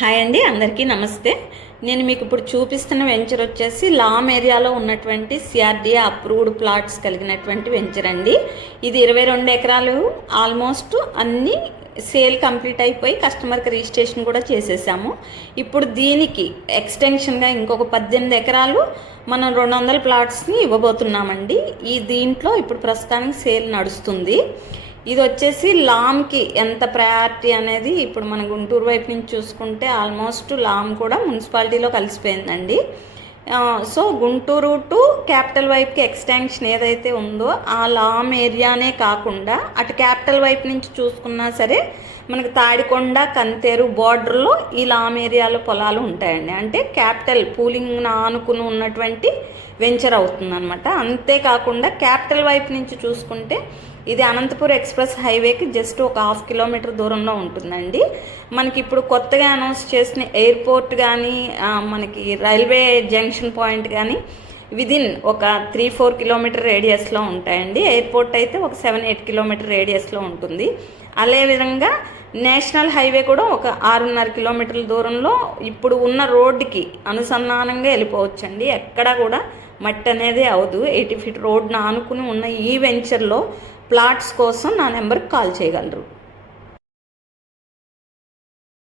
Hi అండి, అందరికీ నమస్తే. నేను మీకు ఇప్పుడు చూపిస్తున్న వెంచర్ వచ్చేసి లామ్ ఏరియాలో ఉన్నటువంటి సిఆర్డీఏ అప్రూవ్డ్ ప్లాట్స్ కలిగినటువంటి వెంచర్ అండి. ఇది 22 ఎకరాలు. ఆల్మోస్ట్ అన్నీ సేల్ కంప్లీట్ అయిపోయి కస్టమర్కి రిజిస్ట్రేషన్ కూడా చేసేసాము. ఇప్పుడు దీనికి ఎక్స్టెన్షన్గా ఇంకొక 18 ఎకరాలు మనం 200 ప్లాట్స్ని ఇవ్వబోతున్నామండి. దీంట్లో ఇప్పుడు ప్రస్తుతానికి సేల్ నడుస్తుంది. ఇది వచ్చేసి లామ్కి ఎంత ప్రయారిటీ అనేది ఇప్పుడు మన గుంటూరు వైపు నుంచి చూసుకుంటే ఆల్మోస్ట్ లామ్ కూడా మున్సిపాలిటీలో కలిసిపోయిందండి. సో గుంటూరు టు క్యాపిటల్ వైపుకి ఎక్స్టెన్షన్ ఏదైతే ఉందో ఆ లామ్ ఏరియానే కాకుండా అటు క్యాపిటల్ వైపు నుంచి చూసుకున్నా సరే మనకు తాడికొండ, కంతేరు బార్డర్లో ఈ లామ్ ఏరియాలో పొలాలు ఉంటాయండి. అంటే క్యాపిటల్ పూలింగ్ ఆనుకుని ఉన్నటువంటి వెంచర్ అవుతుందన్నమాట. అంతేకాకుండా క్యాపిటల్ వైపు నుంచి చూసుకుంటే ఇది అనంతపూర్ ఎక్స్ప్రెస్ హైవేకి జస్ట్ ఒక 1/2 కిలోమీటర్ దూరంలో ఉంటుందండి. మనకి ఇప్పుడు కొత్తగా అనౌన్స్ చేసిన ఎయిర్పోర్ట్ కానీ మనకి రైల్వే జంక్షన్ పాయింట్ కానీ విదిన్ ఒక 3-4 కిలోమీటర్ రేడియస్లో ఉంటాయండి. ఎయిర్పోర్ట్ అయితే ఒక 7-8 కిలోమీటర్ రేడియస్లో ఉంటుంది. అదేవిధంగా నేషనల్ హైవే కూడా ఒక 6.5 కిలోమీటర్ల దూరంలో ఇప్పుడు ఉన్న రోడ్డుకి అనుసంధానంగా వెళ్ళిపోవచ్చండి. ఎక్కడా కూడా మట్టి అనేది అవదు. 80 ఫీట్ రోడ్ను ఆనుకుని ఉన్న ఈ వెంచర్లో ప్లాట్స్ కోసం నా నెంబర్కి కాల్ చేయగలరు.